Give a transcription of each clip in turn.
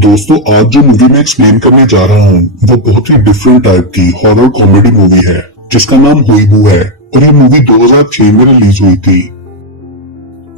दोस्तों, आज जो मूवी मैं एक्सप्लेन करने जा रहा हूँ वो बहुत ही डिफरेंट टाइप की हॉरर कॉमेडी मूवी है जिसका नाम हुईबू है और ये मूवी 2006 में रिलीज हुई थी।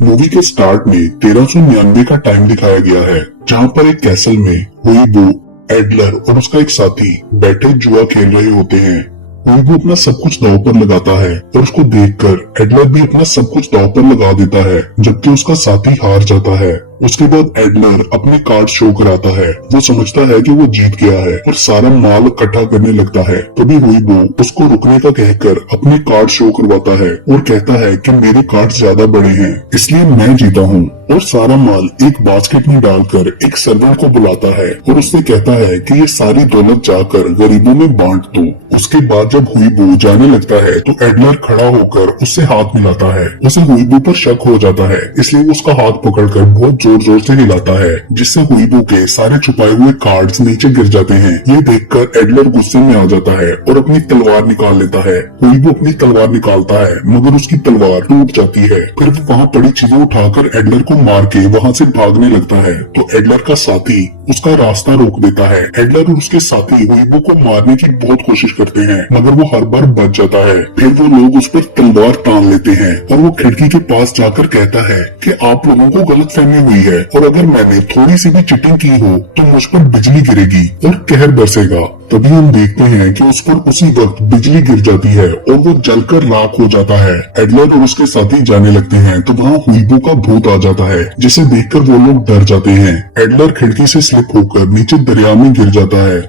मूवी के स्टार्ट में 1399 का टाइम दिखाया गया है जहाँ पर एक कैसल में हुईबू, एडलर और उसका एक साथी बैठे जुआ खेल रहे होते हैं। हुईबू अपना सब कुछ दांव पर लगाता है और उसको देखकर एडलर भी अपना सब कुछ दांव पर लगा देता है, जबकि उसका साथी हार जाता है। उसके बाद एडलर अपने कार्ड शो कराता है। वो समझता है कि वो जीत गया है और सारा माल इकट्ठा करने लगता है। तभी हुईबू उसको रुकने का कहकर अपने कार्ड शो करवाता है और कहता है कि मेरे कार्ड ज्यादा बड़े हैं इसलिए मैं जीता हूँ, और सारा माल एक बास्केट में डालकर एक सर्वेंट को बुलाता है और उससे कहता है कि ये सारी दौलत जाकर गरीबों में बांट दो। उसके बाद जब हुईबू जाने लगता है तो एडलर खड़ा होकर उससे हाथ मिलाता है। उसे हुईबू पर शक हो जाता है, इसलिए वो उसका हाथ पकड़कर बहुत जोर जोर से हिलाता है, जिससे हुईबू के सारे छुपाए हुए कार्ड्स नीचे गिर जाते हैं। ये देखकर एडलर गुस्से में आ जाता है और अपनी तलवार निकाल लेता है। हुईबू अपनी तलवार निकालता है मगर उसकी तलवार टूट जाती है। फिर वो वहाँ पड़ी चीजें उठाकर एडलर को मार के वहाँ से भागने लगता है तो एडलर का साथी उसका रास्ता रोक देता है। एडलर और उसके साथी हुईबू को मारने की बहुत कोशिश करते हैं मगर वो हर बार बच जाता है। फिर वो लोग उस पर तलवार तान लेते हैं और वो खिड़की के पास जाकर कहता है कि आप लोगों को गलतफहमी हुई है और अगर मैंने थोड़ी सी भी चीटिंग की हो तो मुझ पर बिजली गिरेगी और कहर बरसेगा। तभी हम देखते हैं कि उस पर उसी वक्त बिजली गिर जाती है और वो जलकर राख हो जाता है। एडलर और उसके साथी जाने लगते हैं तो वहाँ हुईबू का भूत आ जाता है, जिसे देखकर वो लोग डर जाते हैं। एडलर खिड़की से स्लिप होकर नीचे दरिया में गिर जाता है।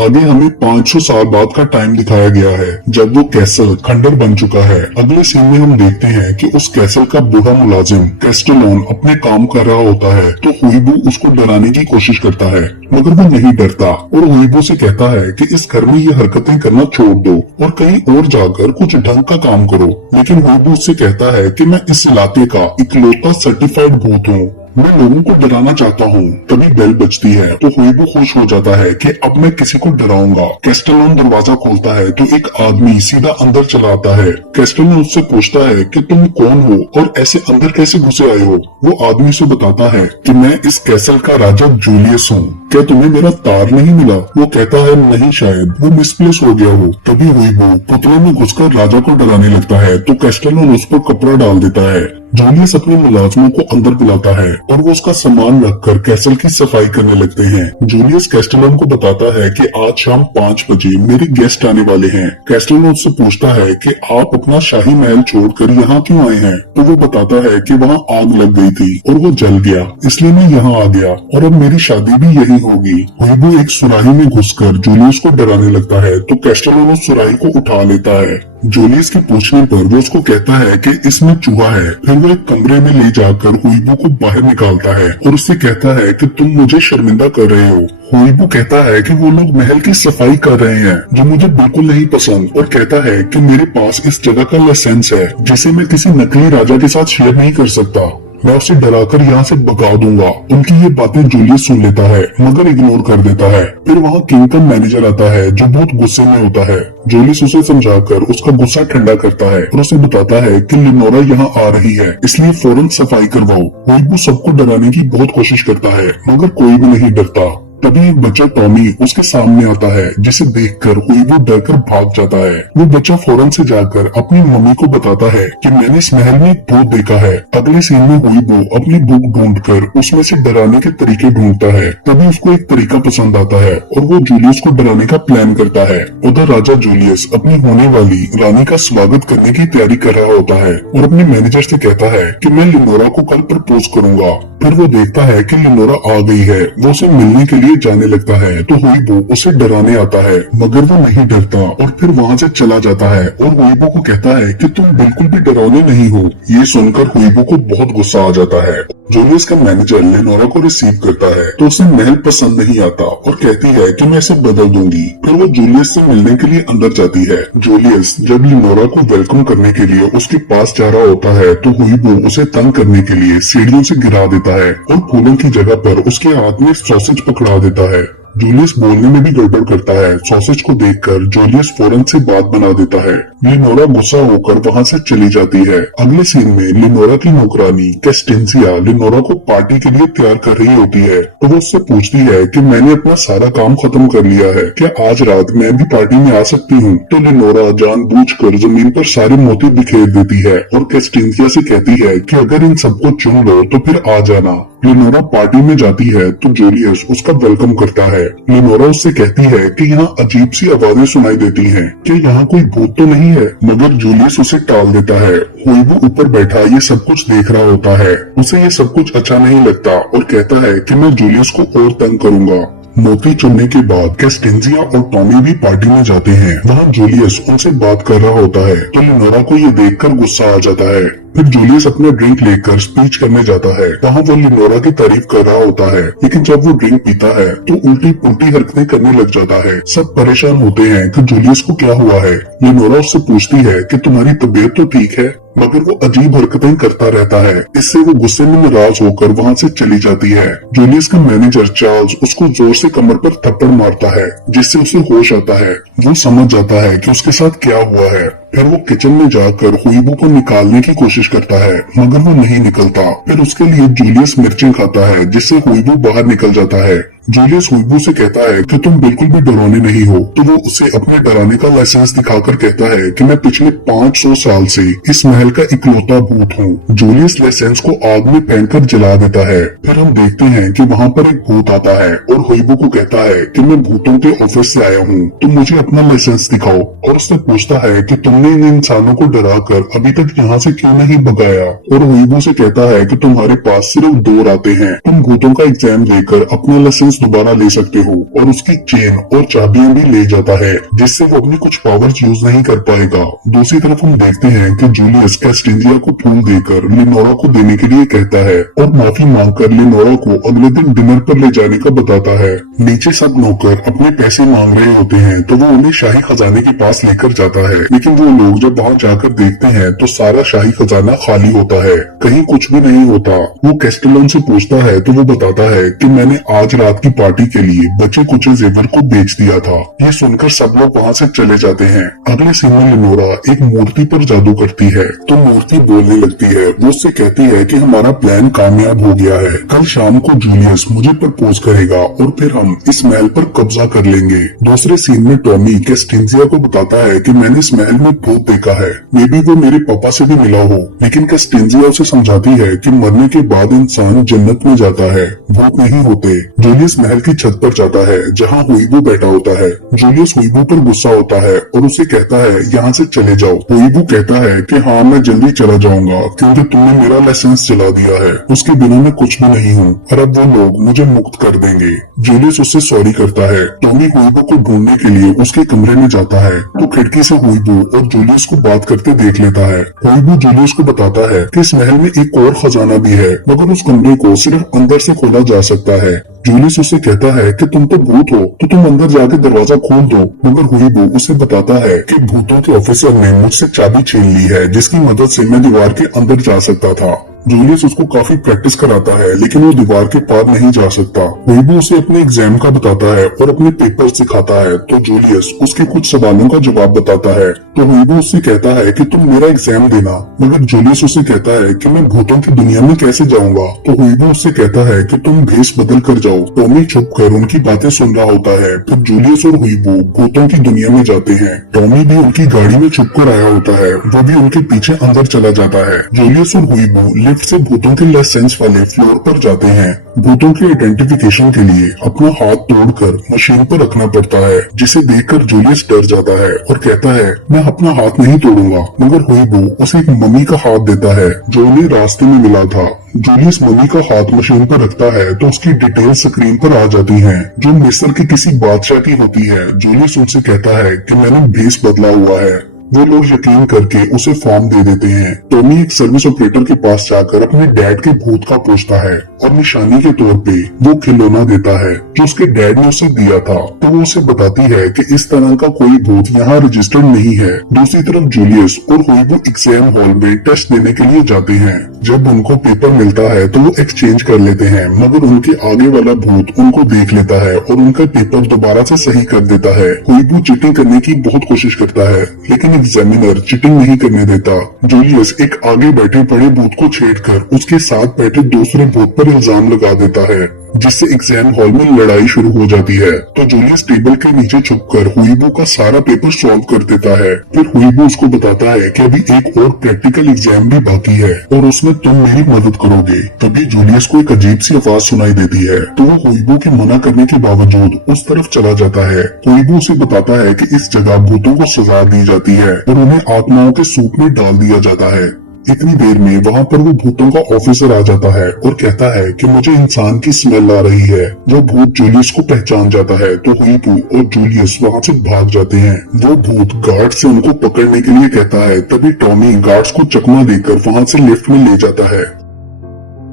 आगे हमें 500 साल बाद का टाइम दिखाया गया है जब वो कैसल खंडर बन चुका है। अगले सीन में हम देखते हैं कि उस कैसल का बूढ़ा मुलाजिम कैस्टेलॉन अपने काम कर रहा होता है तो हुईबू उसको डराने की कोशिश करता है मगर वो नहीं डरता और हुईबू से कहता है कि इस घर में ये हरकतें करना छोड़ दो और कहीं और जाकर कुछ ढंग का काम करो। लेकिन हुईबू उससे कहता है कि मैं इस इलाके का इकलौता सर्टिफाइड भूत हूँ, मैं लोगों को डराना चाहता हूँ। तभी बेल बजती है तो हुईबू खुश हो जाता है कि अब मैं किसी को डराऊंगा। कैस्टेलॉन दरवाजा खोलता है तो एक आदमी सीधा अंदर चला आता है। कैस्टेलॉन उससे पूछता है कि तुम कौन हो और ऐसे अंदर कैसे घुसे आए हो। वो आदमी से बताता है कि मैं इस कैसल का राजा जूलियस हूँ, क्या तुम्हें मेरा तार नहीं मिला। वो कहता है नहीं, शायद वो मिसप्लेस हो गया हो। तभी हुईबू पुतले में घुसकर राजा को डराने लगता है तो कैस्टेलॉन उस पर कपड़ा डाल देता है। जूलियस अपने मुलाजमों को अंदर बुलाता है और वो उसका सामान रखकर कैसल की सफाई करने लगते हैं। जूलियस कैस्टेलॉन को बताता है कि आज शाम 5 बजे मेरे गेस्ट आने वाले हैं। कैस्टेलॉन उससे पूछता है कि आप अपना शाही महल छोड़कर यहाँ क्यों आए हैं, तो वो बताता है कि वहाँ आग लग गई थी और वो जल गया, इसलिए मैं यहाँ आ गया और अब मेरी शादी भी यही होगी। हुईबू एक सुराही में घुसकर जूलियस को डराने लगता है तो कैस्टेलॉन उस सुराही को उठा लेता है। जूलियस के पूछने पर वो उसको कहता है कि इसमें चूहा है। फिर वो एक कमरे में ले जाकर हुईबू को बाहर निकालता है और उससे कहता है कि तुम मुझे शर्मिंदा कर रहे हो। हुईबू कहता है कि वो लोग महल की सफाई कर रहे हैं जो मुझे बिल्कुल नहीं पसंद, और कहता है कि मेरे पास इस जगह का लाइसेंस है जिसे मैं किसी नकली राजा के साथ शेयर नहीं कर सकता। मैं उसे डराकर यहाँ से भगा दूंगा। उनकी ये बातें जूलियस सुन लेता है मगर इग्नोर कर देता है। फिर वहाँ किंग का मैनेजर आता है जो बहुत गुस्से में होता है। जूलियस उसे समझाकर उसका गुस्सा ठंडा करता है और उसे बताता है कि लिनोरा यहाँ आ रही है, इसलिए फौरन सफाई करवाओ। हुईबू सबको डराने की बहुत कोशिश करता है मगर कोई भी नहीं डरता। तभी एक बच्चा टॉमी उसके सामने आता है जिसे देखकर हुईबू डरकर भाग जाता है। वो बच्चा फौरन से जाकर अपनी मम्मी को बताता है कि मैंने इस महल में एक भूत देखा है। अगले सीन में हुईबू अपनी बुक ढूंढकर उसमें से डराने के तरीके ढूंढता है। तभी उसको एक तरीका पसंद आता है और वो जूलियस को डराने का प्लान करता है। उधर राजा जूलियस अपनी होने वाली रानी का स्वागत करने की तैयारी कर रहा होता है और अपने मैनेजर से कहता है कि मैं लिनोरा को कल प्रपोज करूंगा। फिर वो देखता है कि लिनोरा आ गई है। वो उसे मिलने के लिए जाने लगता है तो हुईबू उसे डराने आता है मगर वो नहीं डरता और फिर वहाँ से चला जाता है और हुईबू को कहता है कि तुम बिल्कुल भी डरावने नहीं हो। ये सुनकर हुईबू को बहुत गुस्सा आ जाता है। जूलियस का मैनेजर लिनोरा को रिसीव करता है तो उसे महल पसंद नहीं आता और कहती है कि मैं इसे बदल दूंगी। फिर वो जूलियस से मिलने के लिए अंदर जाती है। जूलियस जब लिनोरा को वेलकम करने के लिए उसके पास जा रहा होता है तो हुईबू उसे तंग करने के लिए सीढ़ियों से गिरा देता है और फूलों की जगह पर उसके हाथ में सॉसेज पकड़ा देता है। जूलियस बोलने में भी गड़बड़ करता है। सॉसेज को देखकर जूलियस फौरन से बात बना देता है। लिनोरा गुस्सा होकर वहाँ से चली जाती है। अगले सीन में लिनोरा की नौकरानी कैस्टेंसिया लिनोरा को पार्टी के लिए तैयार कर रही होती है, तो वो उससे पूछती है कि मैंने अपना सारा काम खत्म कर लिया है, क्या आज रात मैं भी पार्टी में आ सकती हूँ? तो लिनोरा जानबूझकर जमीन पर सारे मोती बिखेर देती है और कैस्टेंसिया से कहती है कि अगर इन सबको चुन लो तो फिर आ जाना। लिनोरा पार्टी में जाती है तो जूलियस उसका वेलकम करता है। लिनोरा उससे कहती है कि यहाँ अजीब सी आवाजें सुनाई देती हैं, कि यहाँ कोई भूत तो नहीं है? मगर जूलियस उसे टाल देता है। हुईबू ऊपर बैठा ये सब कुछ देख रहा होता है। उसे ये सब कुछ अच्छा नहीं लगता और कहता है कि मैं जूलियस को और तंग करूंगा। मोती चुनने के बाद कैस्टेंसिया और टॉमी भी पार्टी में जाते हैं। वहाँ जूलियस उनसे बात कर रहा होता है तो लिनोरा को ये देखकर गुस्सा आ जाता है। फिर जूलियस अपना ड्रिंक लेकर स्पीच करने जाता है। वहाँ वो लिनोरा की तारीफ कर रहा होता है, लेकिन जब वो ड्रिंक पीता है तो उल्टी पुल्टी हरकतें करने लग जाता है। सब परेशान होते हैं कि जूलियस को क्या हुआ है। लिनोरा उससे पूछती है कि तुम्हारी तबीयत तो ठीक है, मगर वो अजीब हरकतें करता रहता है। इससे वो गुस्से में नाराज होकर वहाँ से चली जाती है। जूलियस का मैनेजर चार्ल्स उसको जोर से कमर पर थप्पड़ मारता है, जिससे उसे होश आता है। वो समझ जाता है कि उसके साथ क्या हुआ है। फिर वो किचन में जाकर हुईबू को निकालने की कोशिश करता है, मगर वो नहीं निकलता। फिर उसके लिए जूलियस मिर्चें खाता है, जिससे हुईबू बाहर निकल जाता है। जूलियस हुईबू से कहता है कि तुम बिल्कुल भी डरावने नहीं हो, तो वो उसे अपने डराने का लाइसेंस दिखाकर कहता है कि मैं पिछले 500 साल से इस महल का इकलौता भूत हूँ। जूलियस लाइसेंस को आग में फेंककर जला देता है। फिर हम देखते हैं कि वहाँ पर एक भूत आता है और हुईबू को कहता है कि मैं भूतों के ऑफिस से आया हूँ, तुम मुझे अपना लाइसेंस दिखाओ। और उससे पूछता है कि तुमने इन इंसानों को डराकर अभी तक यहाँ से क्यों नहीं भगाया? और हुईबू से कहता है कि तुम्हारे पास सिर्फ 2 रातें हैं, तुम भूतों का एग्जाम देकर अपना लाइसेंस दोबारा ले सकते हो। और उसकी चेन और चाबियां भी ले जाता है, जिससे वो अपनी कुछ पावर्स यूज नहीं कर पाएगा। दूसरी तरफ हम देखते हैं कि जूलियस कैस्टेंजिया को फूल देकर लिनोरा को देने के लिए कहता है और माफी मांगकर लिनोरा को अगले दिन डिनर पर ले जाने का बताता है। नीचे सब नौकर अपने पैसे मांग रहे होते हैं, तो वो उन्हें शाही खजाने के पास लेकर जाता है। लेकिन वो लोग जब वहाँ जाकर देखते हैं तो सारा शाही खजाना खाली होता है, कहीं कुछ भी नहीं होता। वो कैस्टेलन से पूछता है तो वो बताता है कि मैंने आज रात की पार्टी के लिए बचे कुचे जेवर को बेच दिया था। ये सुनकर सब लोग वहाँ से चले जाते हैं। अगले सीन में लिनोरा एक मूर्ति पर जादू करती है तो मूर्ति बोलने लगती है। वो उससे कहती है कि हमारा प्लान कामयाब हो गया है, कल शाम को जूलियस मुझे प्रपोज करेगा और फिर हम इस महल पर कब्जा कर लेंगे। दूसरे सीन में टॉमी कैस्टेंजिया को बताता है कि मैंने इस महल में भूत देखा है, मे बी वो मेरे पापा से भी मिला हो। लेकिन कैस्टेंजिया उसे समझाती है कि मरने के बाद इंसान जन्नत में जाता है, भूत नहीं होते। जूलियस महल की छत पर जाता है जहाँ हुईबू बैठा होता है। जूलियस हुईबू पर गुस्सा होता है और उसे कहता है यहाँ से चले जाओ। हुईबू कहता है कि हाँ मैं जल्दी चला जाऊंगा, क्योंकि तुमने मेरा लाइसेंस जला दिया है, उसके बिना मैं कुछ भी नहीं हूँ और अब वो लोग मुझे मुक्त कर देंगे। जूलियस उससे सॉरी करता है। टॉमी हुईबू को ढूंढने के लिए उसके कमरे में जाता है तो खिड़की से हुईबू और जूलियस को बात करते देख लेता है। हुईबू जूलियस को बताता है कि इस महल में एक और खजाना भी है, मगर उस कमरे को सिर्फ अंदर से खोला जा सकता है। जूलियस उससे कहता है कि तुम तो भूत हो, तो तुम अंदर जाके दरवाजा खोल दो। मगर हुईबू उसे बताता है कि भूतों के ऑफिसर ने मुझसे चाबी छीन ली है, जिसकी मदद से मैं दीवार के अंदर जा सकता था। जूलियस उसको काफी प्रैक्टिस कराता है, लेकिन वो दीवार के पार नहीं जा सकता। हुईबू उसे अपने एग्जाम का बताता है और अपने पेपर्स दिखाता है, तो जूलियस उसके कुछ सवालों का जवाब बताता है। तो हुईबू उससे कहता है कि तुम मेरा एग्जाम देना, मगर जूलियस उससे कहता है कि मैं भूतों की दुनिया में कैसे जाऊंगा। तो हुईबू उससे कहता है कि तुम भेष बदल कर जाओ। टॉमी छुप कर उनकी बातें सुन रहा होता है। फिर जूलियस और हुईबू भूतों की दुनिया में जाते हैं। टॉमी भी उनकी गाड़ी में छुप कर आया होता है, वो भी उनके पीछे अंदर चला जाता है। जूलियस और हुईबू लिफ्ट से भूतों के लाइसेंस वाले फ्लोर पर जाते हैं। भूतों के आइडेंटिफिकेशन के लिए अपना हाथ तोड़कर मशीन पर रखना पड़ता है, जिसे देखकर जूलियस डर जाता है और कहता है मैं अपना हाथ नहीं तोड़ूंगा। मगर हुईबू उसे एक मम्मी का हाथ देता है जो उन्हें रास्ते में मिला था। जूलियस मम्मी का हाथ मशीन पर रखता है तो उसकी डिटेल स्क्रीन पर आ जाती हैं, जो मिस्र के किसी बादशाह की होती है। जूलियस उनसे कहता है कि मैंने भेष बदला हुआ है। वो लोग यकीन करके उसे फॉर्म दे देते हैं। टॉमी एक सर्विस ऑपरेटर के पास जाकर अपने डैड के भूत का पूछता है और निशानी के तौर पे वो खिलौना देता है जो उसके डैड ने उसे दिया था। तो वो उसे बताती है कि इस तरह का कोई भूत यहाँ रजिस्टर्ड नहीं है। दूसरी तरफ जूलियस और हुईबू एग्जाम हॉल में टेस्ट देने के लिए जाते हैं। जब उनको पेपर मिलता है तो वो एक्सचेंज कर लेते हैं, मगर उनके आगे वाला भूत उनको देख लेता है और उनका पेपर दोबारा से सही कर देता है। हुईबू चीटिंग करने की बहुत कोशिश करता है, लेकिन एग्जामिनर चीटिंग नहीं करने देता। जूलियस एक आगे बैठे बड़े भूत को छेड़कर उसके साथ बैठे दूसरे भूत पर इल्जाम लगा देता है, जिससे एग्जाम हॉल में लड़ाई शुरू हो जाती है। तो जूलियस टेबल के नीचे छुपकर हुईबू का सारा पेपर सॉल्व कर देता है। फिर हुईबू उसको बताता है कि अभी एक और प्रैक्टिकल एग्जाम भी बाकी है और उसमें तुम मेरी मदद करोगे। तभी जूलियस को एक अजीब सी आवाज सुनाई देती है, तो वो हुईबू के मना करने के बावजूद उस तरफ चला जाता है। हुईबू उसे बताता है कि इस जगह भूतों को सजा दी जाती है और उन्हें आत्माओं के सूप में डाल दिया जाता है। इतनी देर में वहाँ पर वो भूतों का ऑफिसर आ जाता है और कहता है कि मुझे इंसान की स्मेल आ रही है। वो भूत जूलियस को पहचान जाता है, तो हुईबू और जूलियस वहाँ से भाग जाते हैं। वो भूत गार्ड से उनको पकड़ने के लिए कहता है। तभी टॉमी गार्ड्स को चकमा देकर वहाँ से लिफ्ट में ले जाता है।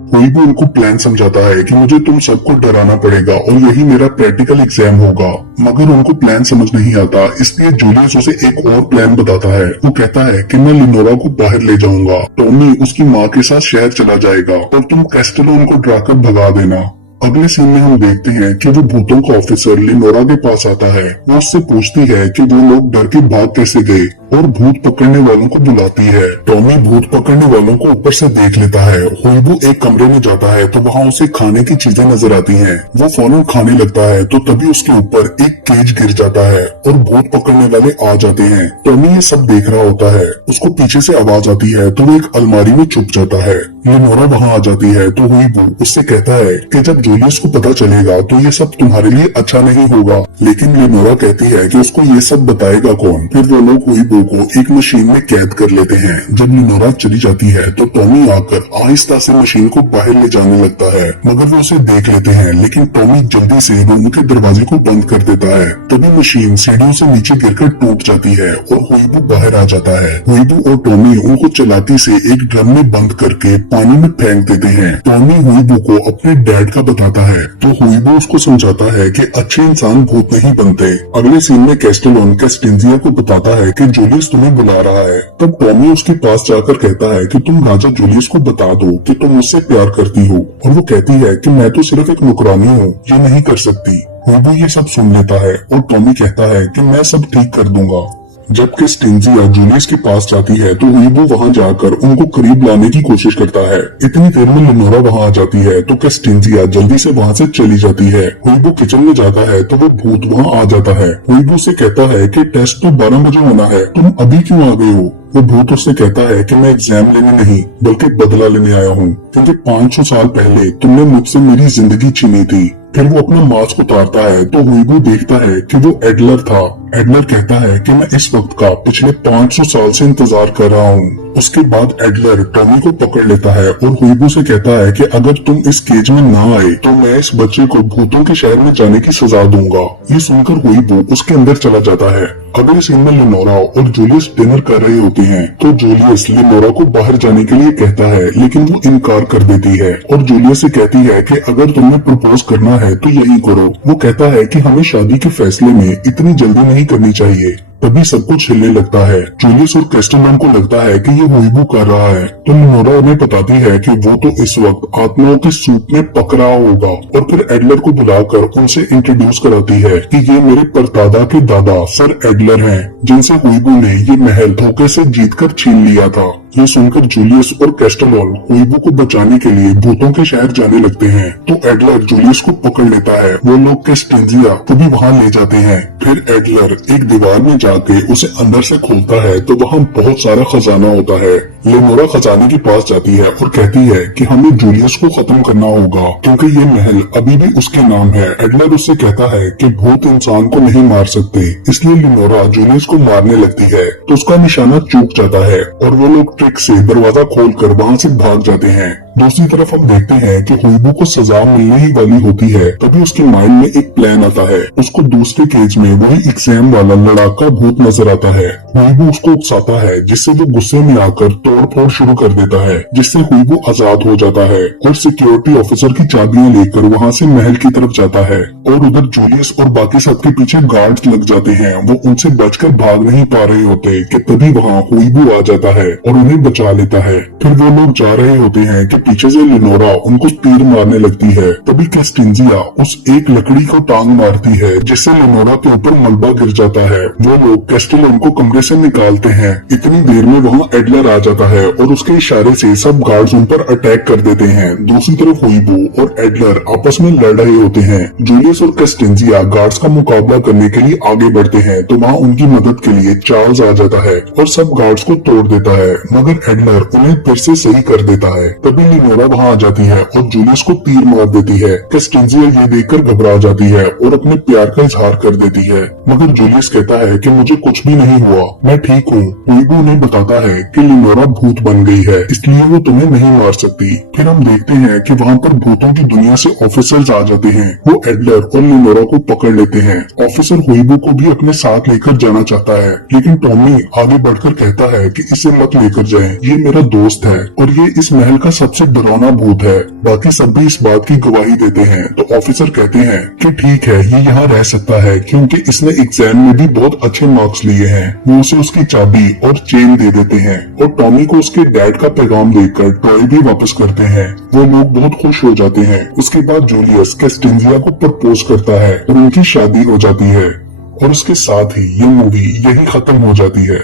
हुईबू उनको प्लान समझाता है कि मुझे तुम सबको डराना पड़ेगा और यही मेरा प्रैक्टिकल एग्जाम होगा, मगर उनको प्लान समझ नहीं आता, इसलिए जूलियस उसे एक और प्लान बताता है। वो कहता है कि मैं लिनोरा को बाहर ले जाऊंगा, टॉमी उसकी माँ के साथ शहर चला जाएगा और तुम कैस्टेलोन को डराकर भगा देना। अगले सीन में हम देखते हैं कि वो भूतों का ऑफिसर लिनोरा के पास आता है। वो उससे पूछती है कि वो लोग डर के भाग कैसे गए और भूत पकड़ने वालों को बुलाती है। टॉमी भूत पकड़ने वालों को ऊपर से देख लेता है। हुईबू एक कमरे में जाता है तो वहाँ उसे खाने की चीजें नजर आती हैं। वो फौरन खाने लगता है तो तभी उसके ऊपर एक केज गिर जाता है और भूत पकड़ने वाले आ जाते हैं। टॉमी ये सब देख रहा होता है। उसको पीछे से आवाज आती है तो वो एक अलमारी में छुप जाता है। लिनोरा वहाँ आ जाती है तो हुईबू उससे कहता है कि जब जूलियस को पता चलेगा तो ये सब तुम्हारे लिए अच्छा नहीं होगा, लेकिन लिनोरा कहती है कि उसको ये सब बताएगा कौन। फिर वो लोग हुईबू को एक मशीन में कैद कर लेते हैं। जब लिनोरा चली जाती है तो टॉमी आकर आहिस्ता से मशीन को बाहर ले जाने लगता है, मगर वो उसे देख लेते हैं, लेकिन टॉमी जल्दी से रूम के दरवाजे को बंद कर देता है। तभी मशीन सीढ़ियों से नीचे गिरकर टूट जाती है और हुईबू बाहर आ जाता है। हुईबू और टॉमी उनको चलाती से एक ड्रम में बंद करके पानी में फेंक देते हैं। टॉमी हुईबू को अपने डैड का बताता है तो हुईबू उसको समझाता है कि अच्छे इंसान भूत नहीं बनते। अगले सीन में कैस्टेलोन कैस्टेंजिया को बताता है कि जूलियस तुम्हें बुला रहा है। तब टॉमी उसके पास जाकर कहता है कि तुम राजा जूलियस को बता दो कि तुम मुझसे प्यार करती हो, और वो कहती है कि मैं तो सिर्फ एक नौकरानी हूँ, ये नहीं कर सकती। हुईबू ये सब सुन लेता है और टॉमी कहता है कि मैं सब ठीक कर दूंगा। जब कैस्टेंजिया जूलियस के पास जाती है तो हुईबू वहाँ जाकर उनको करीब लाने की कोशिश करता है। इतनी देर में लिनोरा वहाँ आ जाती है तो कैस्टेंजिया जल्दी से वहाँ से चली जाती है। हुईबू किचन में जाता है तो वो भूत वहाँ आ जाता है। हुईबू से कहता है कि टेस्ट तो 12 बजे होना है, तुम अभी क्यों आ गए हो। वो भूत उससे कहता है कि मैं एग्जाम लेने नहीं बल्कि बदला लेने आया हूँ, क्योंकि 500 साल पहले तुमने मुझसे मेरी जिंदगी छीनी थी। फिर वो अपना मास्क उतारता है तो हुईबू देखता है कि वो एडलर था। एडलर कहता है कि मैं इस वक्त का पिछले 500 साल से इंतजार कर रहा हूँ। उसके बाद एडलर टॉमी को पकड़ लेता है और हुईबू से कहता है कि अगर तुम इस केज में ना आए तो मैं इस बच्चे को भूतों के शहर में जाने की सजा दूंगा। ये सुनकर हुईबू उसके अंदर चला जाता है। अगले सीन में लिनोरा और जूलियस डिनर कर रहे होते हैं तो जूलियस लिनोरा को बाहर जाने के लिए कहता है, लेकिन वो इनकार कर देती है और जूलियस से कहती है कि अगर तुम्हें प्रपोज करना है तो यही करो। वो कहता है कि हमें शादी के फैसले में इतनी जल्दी नहीं करनी चाहिए। तभी सब कुछ हिलने लगता है। जूलियस और कैस्टेलोन को लगता है कि ये हुईबू कर रहा है, तो लिनोरा उन्हें बताती है कि वो तो इस वक्त आत्माओं के सूप में पक रहा होगा, और फिर एडलर को बुलाकर उनसे इंट्रोड्यूस कराती है कि ये मेरे परदादा के दादा सर एडलर हैं, जिनसे हुईबू ने ये महल धोखे से जीतकर छीन लिया था। ये सुनकर जूलियस और कैस्टेलोन हुईबू को बचाने के लिए भूतों के शहर जाने लगते हैं, तो एडलर जूलियस को पकड़ लेता है। वो लोग कैस्टेंजिया को भी वहाँ ले जाते हैं। फिर एडलर एक दीवार में जाके उसे अंदर से खोलता है तो वहाँ बहुत सारा खजाना होता है। लिनोरा खजाने के पास जाती है और कहती है कि हमें जूलियस को खत्म करना होगा, क्योंकि ये महल अभी भी उसके नाम है। एडलर उससे कहता है कि भूत इंसान को नहीं मार सकते, इसलिए लिनोरा जूलियस को मारने लगती है तो उसका निशाना चूक जाता है और वो लोग ट्रिक से दरवाजा खोलकर वहाँ से भाग जाते हैं। दूसरी तरफ हम देखते हैं कि हुईबू को सजा मिलने ही वाली होती है, तभी उसके माइंड में एक प्लान आता है। उसको दूसरे केज में वही एग्जाम वाला लड़ाका भूत नजर आता है। हुईबू उसको उकसाता है, जिससे वो गुस्से में आकर तोड़फोड़ शुरू कर देता है, जिससे हुईबू आजाद हो जाता है और सिक्योरिटी ऑफिसर की चाबियां लेकर वहाँ से महल की तरफ जाता है। और उधर जूलियस और बाकी सबके पीछे गार्ड्स लग जाते हैं। वो उनसे बचकर भाग नहीं पा रहे होते कि तभी वहाँ हुईबू आ जाता है और उन्हें बचा लेता है। फिर वो लोग जा रहे होते हैं कि पीछे से लिनोरा उनको तीर मारने लगती है। तभी कैस्टेंजिया उस एक लकड़ी को टांग मारती है, जिससे लिनोरा के ऊपर मलबा गिर जाता है। वो लोग कैस्टेलन को कमरे से निकालते हैं। इतनी देर में वहाँ एडलर आ जाता है और उसके इशारे से सब गार्ड्स उन पर अटैक कर देते हैं। दूसरी तरफ हुईबू और एडलर आपस में लड़ रहे होते हैं। जूलियस और कैस्टेंजिया गार्ड्स का मुकाबला करने के लिए आगे बढ़ते हैं, तो वहाँ उनकी मदद के लिए चार्ल्स आ जाता है और सब गार्ड्स को तोड़ देता है, मगर एडलर उन्हें फिर से सही कर देता है। तभी लिनोरा वहाँ आ जाती है और जूलियस को तीर मार देती है। कैस्टेंजिया ये देखकर घबरा जाती है और अपने प्यार का इजहार कर देती है, मगर जूलियस कहता है कि मुझे कुछ भी नहीं हुआ, मैं ठीक हूँ। हुईबू उन्हें बताता है कि लिनोरा भूत बन गई है, इसलिए वो तुम्हें नहीं मार सकती। फिर हम देखते हैं कि वहाँ पर भूतों की दुनिया से ऑफिसर्स आ जाते हैं। वो एडलर और लिनोरा को पकड़ लेते हैं। ऑफिसर हुईबू को भी अपने साथ लेकर जाना चाहता है, लेकिन टॉमी आगे बढ़कर कहता है कि इसे मत लेकर जाएं, ये मेरा दोस्त है और ये इस महल का सबसे डरावना भूत है। बाकी सब भी इस बात की गवाही देते हैं। तो ऑफिसर कहते हैं कि ठीक है, ये यहाँ रह सकता है क्योंकि इसने एग्जाम में भी बहुत अच्छे मार्क्स लिए हैं। वो उसे उसकी चाबी और चेन दे देते हैं और टॉमी को उसके डैड का पैगाम देकर टॉय भी वापस करते हैं। वो लोग बहुत खुश हो जाते हैं। उसके बाद जूलियस कैस्टेंजिया को प्रपोज करता है और उनकी शादी हो जाती है और उसके साथ ही ये मूवी यही खत्म हो जाती है।